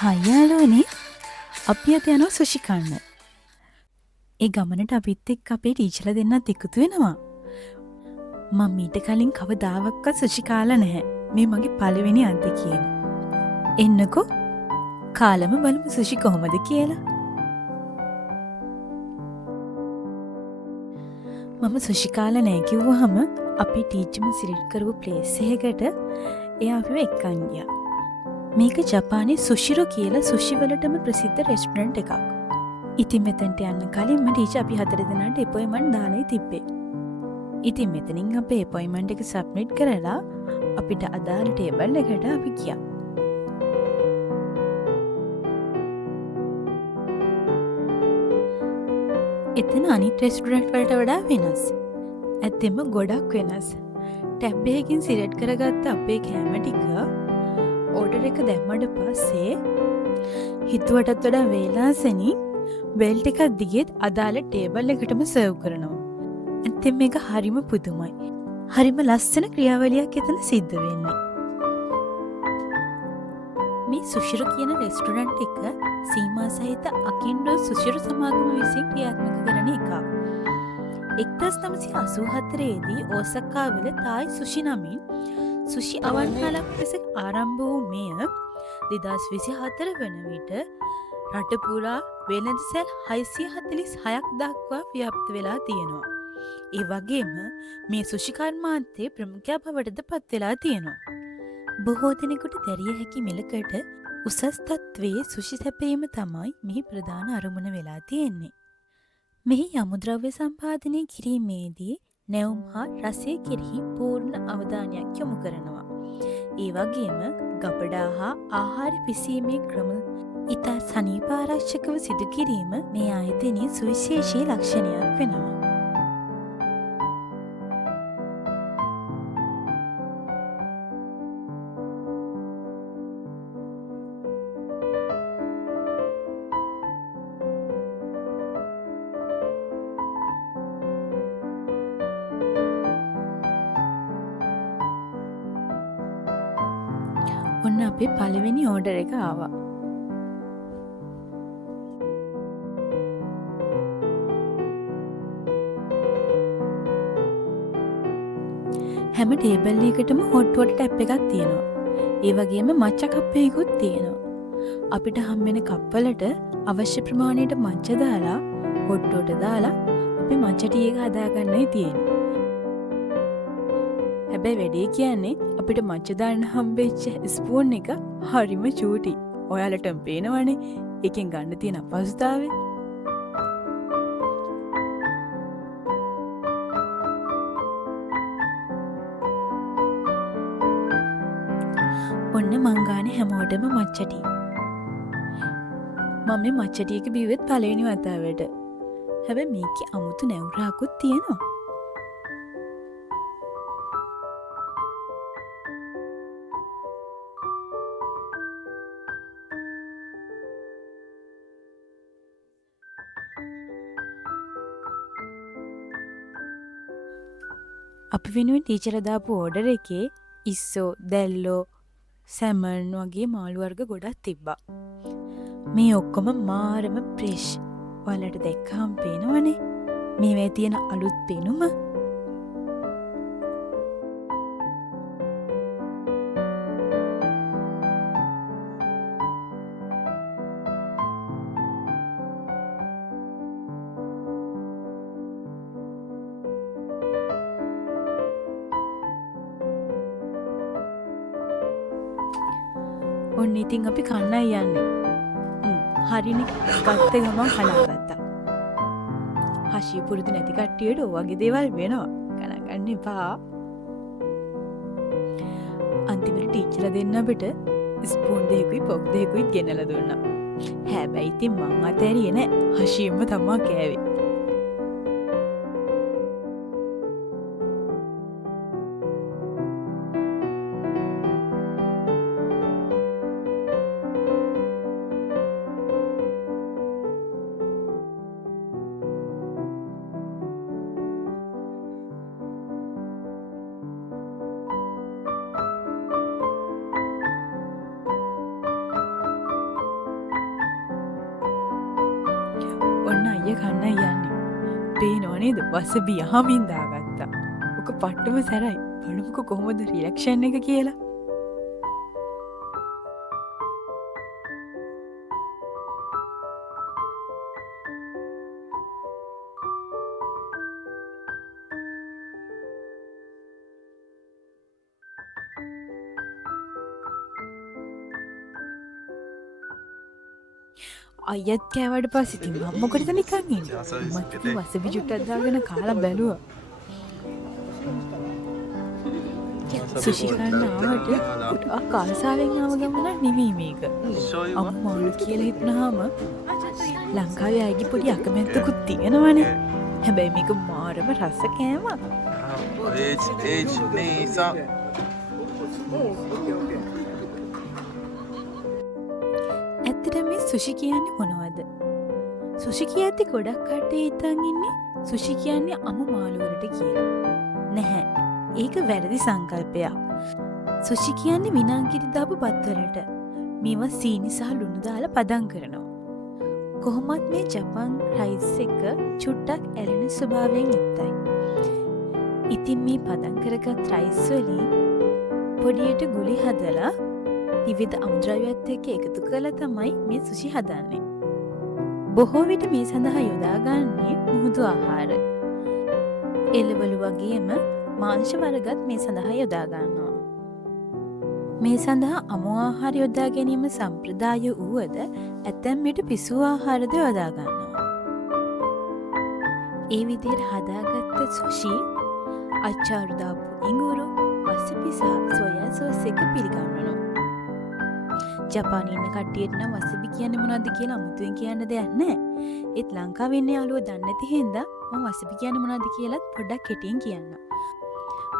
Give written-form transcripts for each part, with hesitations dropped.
හයියාලුවනේ අපි අද යනවා සුෂි කන්න. ඒ ගමනට අපිත් එක්ක අපේ ටීචර්ලා දෙන්නත් එකතු වෙනවා. මම මීට කලින් කවදාවත් සුෂි කාලා නැහැ. මේ මගේ පළවෙනි අත්දැකීම. එන්නකෝ කාලම බලමු සුෂි කොහොමද කියලා. මම සුෂි කාලා නැහැ කිව්වහම අපි ටීචර්ම සිලෙක්ට් කරපු ප්ලේස් එකකට එයා අපිව එක්කන් ගියා. මේක ජපානයේ සුෂිරෝ කියලා සුෂි වලටම ප්‍රසිද්ධ රෙස්ටොරන්ට් එකක්. ඉතින් මෙතනට යන්න කලින්ම ටීචර් අපි 4 දෙනාට අපොයින්ට්මන්ට් දාලා තිබ්බේ. ඉතින් මෙතනින් අපේ අපොයින්ට්මන්ට් එක සබ්මිට් කරලා අපිට අදාළ ටේබල් එකට අපි ගියා. එතන අනිත් රෙස්ටොරන්ට් වලට වඩා වෙනස්. ඇත්තෙන්ම ගොඩක් වෙනස්. ටැබ් එකකින් සිලෙක්ට් කරගත්ත අපේ කෑම ටික ඕඩර් එක දැම්මට පස්සේ හිතුවටත් වඩා වේලාසෙනින් බෙල්ට් එකක් දිගෙත් අදාළ ටේබල් එකටම සර්ව් කරනවා. ඇත්තෙන් මේක හරිම පුදුමයි. හරිම ලස්සන ක්‍රියාවලියක් එතන සිද්ධ වෙන්නේ. මේ සුෂිරෝ කියන රෙස්ටොරන්ට් එක සීමා සහිත අකින්ඩෝ සුෂිරෝ සමාගම විසින් ක්‍රියාත්මක කරන එකක්. 1984 දී ඕසකාවල තායි සුෂි නමින් සුෂි අවන්හලක් ලෙස ආරම්භ වූ මෙය 2024 වන විට රට පුරා වෙළඳසැල් 646ක් දක්වා ව්‍යාප්ත වෙලා තියෙනවා. ඒ වගේම මේ සුෂි කර්මාන්තයේ ප්‍රමුඛයා බවටද පත් වෙලා තියෙනවා. බොහෝ දෙනෙකුට දැරිය හැකි මිලකට උසස් තත්ත්වයේ සුෂි සැපීම තමයි මෙහි ප්‍රධාන අරමුණ වෙලා තියෙන්නේ. මෙහි අමුද්‍රව්‍ය සම්පාදනය කිරීමේදී නැවුම් හා රසය කෙරෙහි පූර්ණ අවධානයක් යොමු කරනවා. ඒ වගේම ගබඩා හා ආහාර පිසීමේ ක්‍රම ඉතා සනීපාරක්ෂකව සිදු කිරීම මේ ආයතනයේ සුවිශේෂී ලක්ෂණයක් වෙනවා. ඔන්න අපේ පළවෙනි ඕඩර් එක ආවා. හැම ටේබල් එකකටම හොට් වොටර් ටැප් එකක් තියෙනවා. ඒ වගේම මච්ච කප් එකකුත් තියෙනවා. අපිට හම්බෙන කප් වලට අවශ්‍ය ප්‍රමාණයට මච්ච දාලා හොට් වොටර් දාලා අපේ මච්ච ටී එක හදාගන්නයි තියෙන්නේ. හැබැයි වැඩේ කියන්නේ අපිට මච්ච දාන්න හම්බෙච්ච ස්පූන් එක හරිම චූටි. ඔයාලටම පේනවනේ එකෙන් ගන්න තියෙන අපහසුතාවය. ඔන්න මං ගානේ හැමෝටම මච්ච ටී. මම මේ මච්ච ටී එක බිව්වෙත් පළවෙනි වතාවට. හැබැයි මේකේ අමුතු නැවුරාකුත් තියෙනවා. අපි වෙනුවෙන් ටීචර්ලා දාපු ඕඩර් එකේ ඉස්සෝ, දැල්ලෝ, සැමන් වගේ මාළු වර්ග ගොඩක් තිබ්බා. මේ ඔක්කොම මාරම ප්‍රෙෂ්. ඔයාලට දැක්කහම පේනවනේ මේවැය තියෙන අලුත් පෙනුම. ඔන්න ඉතින් අපි කන්නයි යන්නේ. හරිනේ ගත්ත ගමන් හලාගත්තා. හෂිය පුරුදු නැති කට්ටියට ඔය වගේ දේවල් වෙනවා. ගණන් ගන්න එපා. අන්තිමට ටීචර්ලා දෙන්න අපිට ස්පූන් දෙකකුයි පොක් දෙකකුයි ගෙනලා දුන්නා. හැබැයි ඉතින් මං අතෑරියේ නෑ. හෂියෙන්ම තමා කෑවේ. වීඩියෝ කන්න යන්නේ. පේනව නේද? වසබි යහමින් දාගත්තා. ඔක පට්ටම සැරයි. බලමුකෝ කොහොමද රියැක්ෂන් එක කියලා. අයත් කෑවට පස්සේ ඉතින් මම මොකටද නිකන් ඉන්නේ? මම ඉතින් වසබි චුට්ටක් දාගෙන කාලා බැලුවා. සුෂි කන්න ආවට ගොඩාක් ආසාවෙන් ආව ගමන නෙමෙයි මේක. අම්මාලු කියලා හිටනහම ලංකාවේ අයගේ පොඩි අකමැත්තකුත් තියෙනවනේ. හැබැයි මේක මාරම රස කෑමක්. ඇත්තට මේ සුෂි කියන්නේ මොනවද? සුෂි කියද්දි ගොඩක් කට්ටිය හිතන් ඉන්නේ සුෂි කියන්නේ අමු මාළු වලට කියලා. නැහැ. ඒක වැරදි සංකල්පයක්. සුෂි කියන්නේ විනාගිරි දාපු බත් වලට. මේවා සීනි සහ ලුණු දාලා පදම් කරනවා. කොහොමත් මේ ජපන් රයිස් එක චුට්ටක් ඇලෙන ස්වභාවයෙන් යුක්තයි. ඉතින් මේ පදම් කරගත් රයිස් වලින් පොඩියට ගුලි හදලා විවිධ අමුද්‍රව්‍යත් එක්ක එකතු කරලා තමයි මේ සුෂි හදන්නේ. බොහෝ විට මේ සඳහා යොදාගන්නේ මුහුදු ආහාර. එළවලු වගේම මාංශ වර්ගත් මේ සඳහා යොදා ගන්නවා. මේ සඳහා අමු ආහාර යොදා ගැනීම සම්ප්‍රදාය වුවද ඇතැම් විට පිසු ආහාරද යොදා ගන්නවා. ඒ විදිහට හදාගත්ත සුෂි අච්චාරු දාපු ඉඟුරු, වසබි සහ සෝයා සෝස් එක පිළිගන්වනවා. ජපානයේ ඉන්න කට්ටියට නම් වසබි කියන්නේ මොනවද කියලා අමුතුවෙන් කියන්න දෙයක් නැහැ. ඒත් ලංකාවේ ඉන්න යාළුවෝ දන්නේ නැති හින්දා මම වසබි කියන්නේ මොනවද කියලාත් පොඩ්ඩක් කෙටියෙන් කියන්නම්.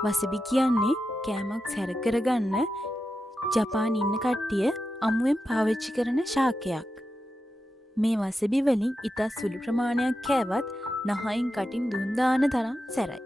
වසබි කියන්නේ කෑමක් සැර කරගන්න ජපානයේ ඉන්න කට්ටිය අමුවෙන් පාවිච්චි කරන ශාකයක්. මේ වසබි වලින් ඉතා සුළු ප්‍රමාණයක් කෑවත් නහයින් කටින් දුම් දාන තරම් සැරයි.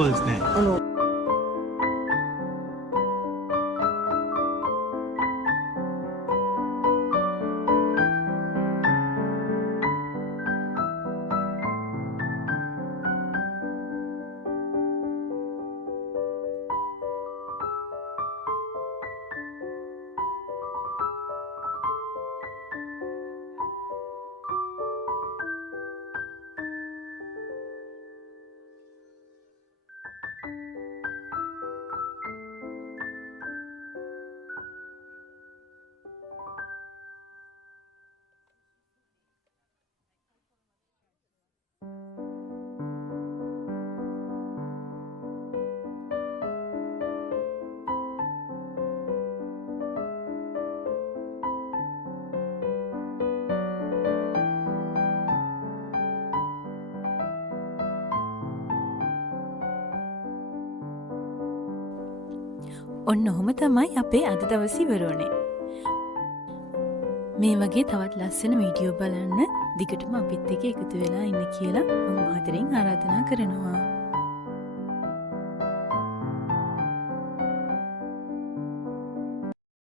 そうですね。ඔන්න ඔහොම තමයි අපේ අද දවස ඉවරුනේ. මේ වගේ තවත් ලස්සන වීඩියෝ බලන්න දිගටම අපිත් එක්ක එකතු වෙලා ඉන්න කියලා මම ආදරෙන් ආරාධනා කරනවා.